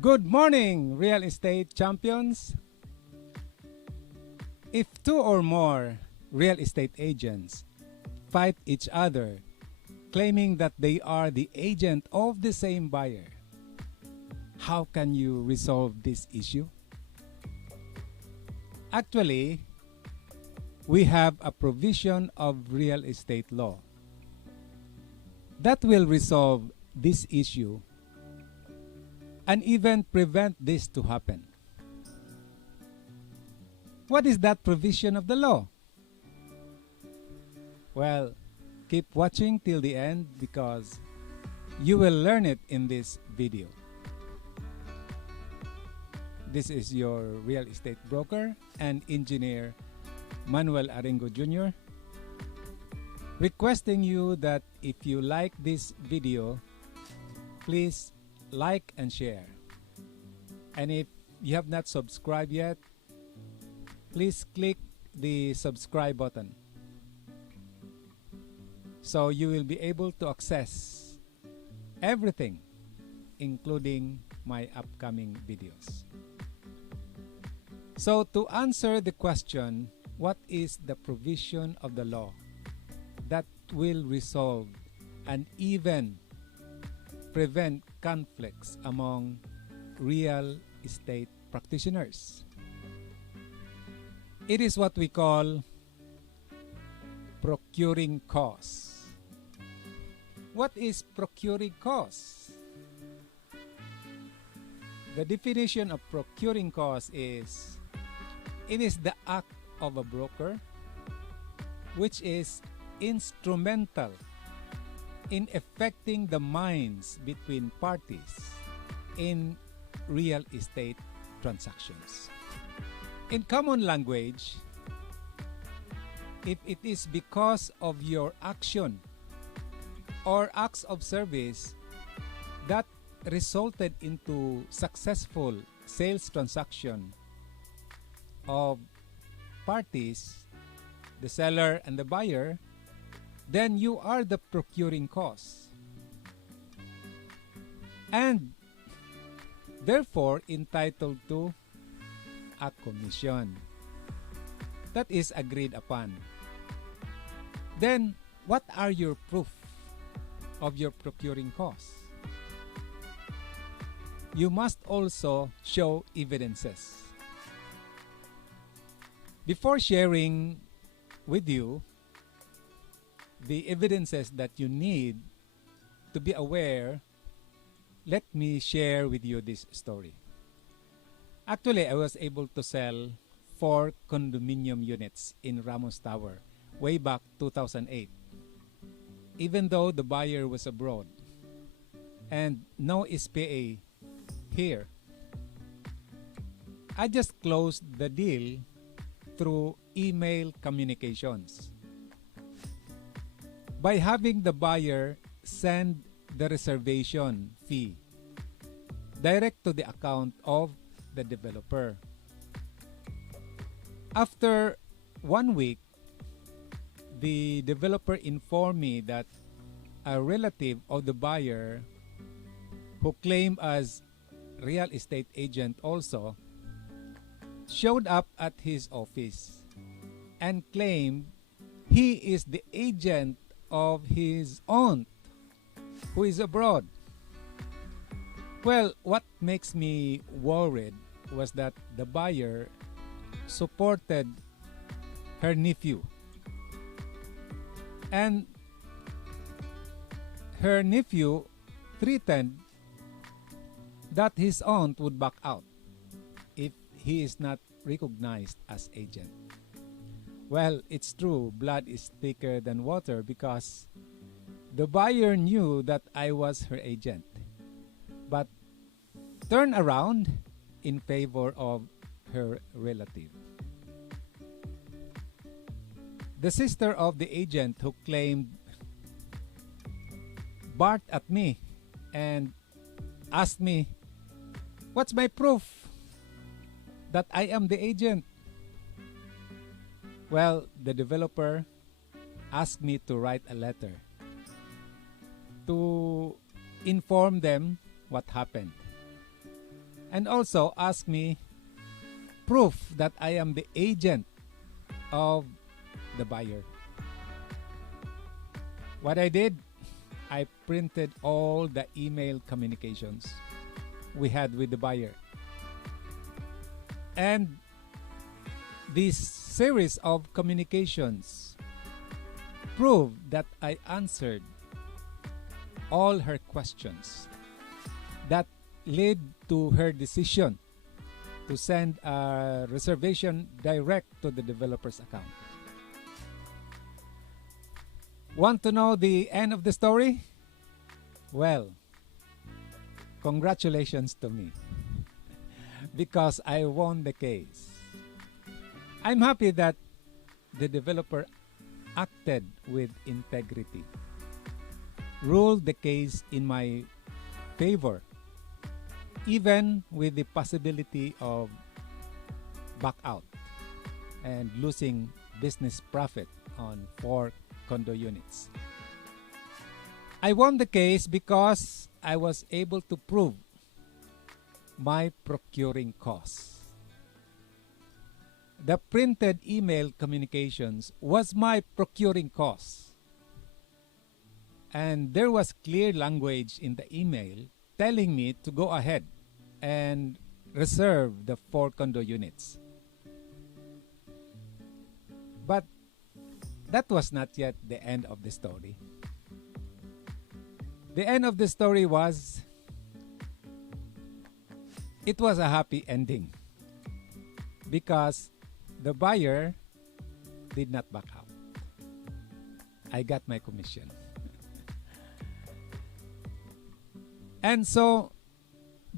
Good morning, real estate champions. If two or more real estate agents fight each other, claiming that they are the agent of the same buyer, how can you resolve this issue? Actually, we have a provision of real estate law that will resolve this issue and even prevent this to happen. What is that provision of the law? Well, keep watching till the end because you will learn it in this video. This is your real estate broker and engineer, Manuel Arengo Jr., requesting you that if you like this video, please like and share. And if you have not subscribed yet, please click the subscribe button so you will be able to access everything, including my upcoming videos. So to answer the question, what is the provision of the law that will resolve and even prevent conflicts among real estate practitioners? It is what we call procuring cause. What is procuring cause? The definition of procuring cause is it is the act of a broker which is instrumental in affecting the minds between parties in real estate transactions. In common language, if it is because of your action or acts of service that resulted into successful sales transaction of parties, the seller and the buyer, then you are the procuring cause and therefore entitled to a commission that is agreed upon. Then what are your proof of your procuring cause? You must also show evidences. Before sharing with you the evidences that you need to be aware, let me share with you this story. Actually, I was able to sell 4 condominium units in Ramos Tower way back 2008, even though the buyer was abroad and no SPA here. I just closed the deal through email communications by having the buyer send the reservation fee direct to the account of the developer. After 1 week, the developer informed me that a relative of the buyer who claimed as real estate agent also showed up at his office and claimed he is the agent of his aunt who is abroad. Well, what makes me worried was that the buyer supported her nephew, and her nephew threatened that his aunt would back out if he is not recognized as agent. Well, it's true, blood is thicker than water because the buyer knew that I was her agent, but turned around in favor of her relative. The sister of the agent who claimed barked at me and asked me, "What's my proof that I am the agent?" Well, the developer asked me to write a letter to inform them what happened. and also ask me proof that I am the agent of the buyer. What I did, I printed all the email communications we had with the buyer. And this series of communications proved that I answered all her questions that led to her decision to send a reservation direct to the developer's account. Want to know the end of the story? Well, congratulations to me because I won the case. I'm happy that the developer acted with integrity, ruled the case in my favor, even with the possibility of back out and losing business profit on 4 condo units. I won the case because I was able to prove my procuring cause. The printed email communications was my procuring cause. And there was clear language in the email telling me to go ahead and reserve the 4 condo units. But that was not yet the end of the story. The end of the story was, it was a happy ending because the buyer did not back out. I got my commission. And so,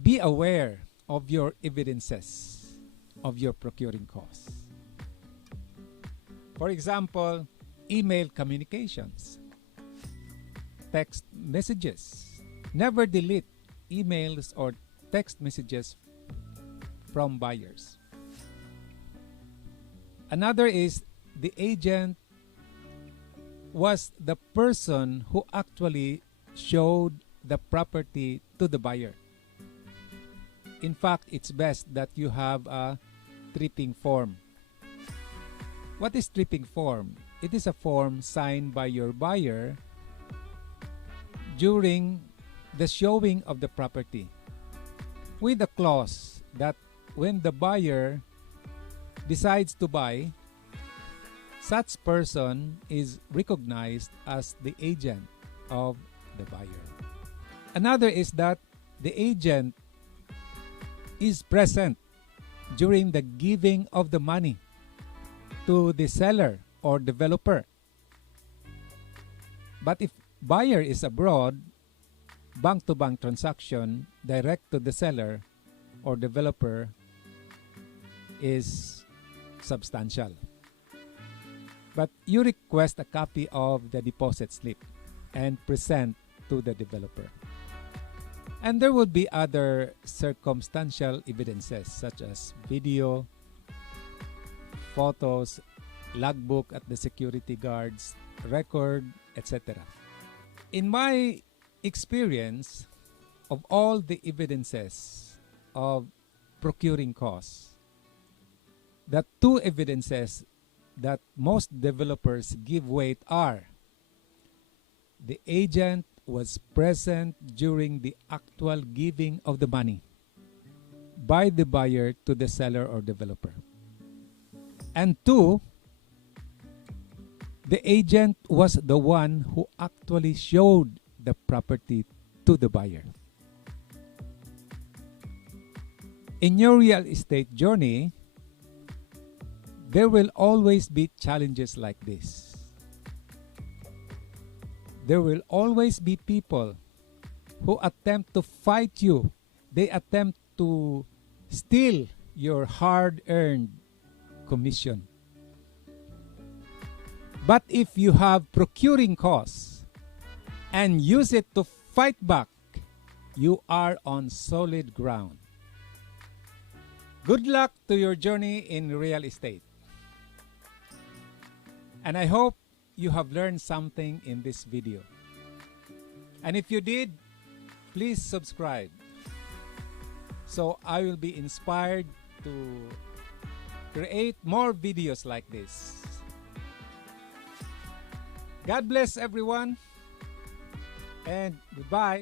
be aware of your evidences of your procuring cause. For example, email communications, text messages. Never delete emails or text messages from buyers. Another is the agent was the person who actually showed the property to the buyer. In fact, it's best that you have a tripping form. What is tripping form? It is a form signed by your buyer during the showing of the property, with a clause that when the buyer decides to buy, such person is recognized as the agent of the buyer. Another is that the agent is present during the giving of the money to the seller or developer. But if buyer is abroad, bank-to-bank transaction direct to the seller or developer is substantial. But you request a copy of the deposit slip and present to the developer. And there would be other circumstantial evidences such as video, photos, logbook at the security guards, record, etc. In my experience of all the evidences of procuring cause, the 2 evidences that most developers give weight are: the agent was present during the actual giving of the money by the buyer to the seller or developer. And 2, the agent was the one who actually showed the property to the buyer. In your real estate journey, there will always be challenges like this. There will always be people who attempt to fight you. They attempt to steal your hard-earned commission. But if you have procuring cause and use it to fight back, you are on solid ground. Good luck to your journey in real estate. And I hope you have learned something in this video. And if you did, please subscribe so I will be inspired to create more videos like this. God bless everyone, and goodbye.